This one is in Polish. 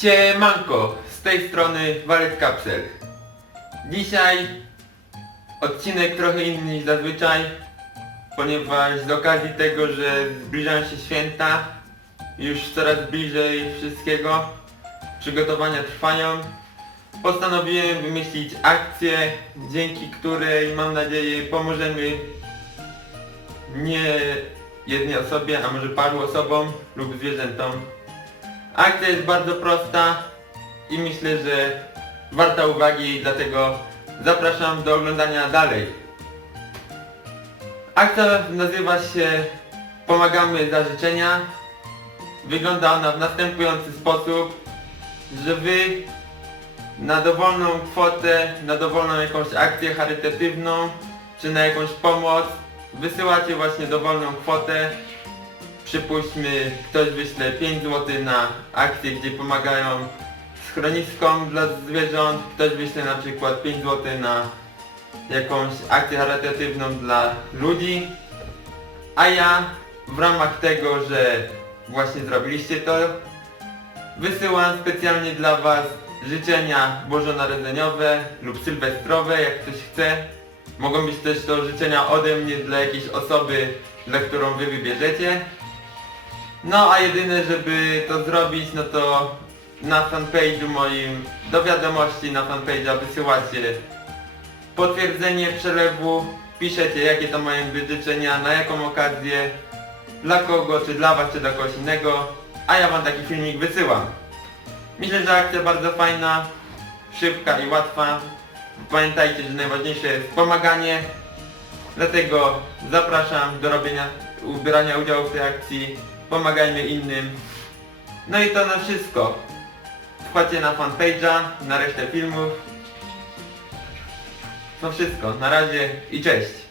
Siemanko, z tej strony Walet Kapsel. Dzisiaj odcinek trochę inny niż zazwyczaj, ponieważ z okazji tego, że zbliżają się święta, już coraz bliżej wszystkiego, przygotowania trwają, postanowiłem wymyślić akcję, dzięki której mam nadzieję pomożemy nie jednej osobie, a może paru osobom lub zwierzętom. Akcja jest bardzo prosta i myślę, że warta uwagi, dlatego zapraszam do oglądania dalej. Akcja nazywa się Pomagamy za życzenia. Wygląda ona w następujący sposób, że wy na dowolną kwotę, na dowolną jakąś akcję charytatywną, czy na jakąś pomoc, wysyłacie właśnie dowolną kwotę. Przypuśćmy, ktoś wyśle 5 zł na akcję, gdzie pomagają schroniskom dla zwierząt, ktoś wyśle na przykład 5 zł na jakąś akcję charytatywną dla ludzi, a ja w ramach tego, że właśnie zrobiliście to, wysyłam specjalnie dla Was życzenia bożonarodzeniowe lub sylwestrowe, jak ktoś chce. Mogą być też to życzenia ode mnie dla jakiejś osoby, dla którą Wy wybierzecie. No a jedyne, żeby to zrobić, no to na fanpage'u moim, do wiadomości na fanpage'a wysyłacie potwierdzenie przelewu, piszecie jakie to być życzenia, na jaką okazję, dla kogo, czy dla was, czy dla kogoś innego, a ja wam taki filmik wysyłam. Myślę, że akcja bardzo fajna, szybka i łatwa. Pamiętajcie, że najważniejsze jest pomaganie, dlatego zapraszam do robienia, ubierania udziału w tej akcji, pomagajmy innym. No i to na wszystko. Wchodźcie na fanpage'a, na resztę filmów. To wszystko, na razie i cześć.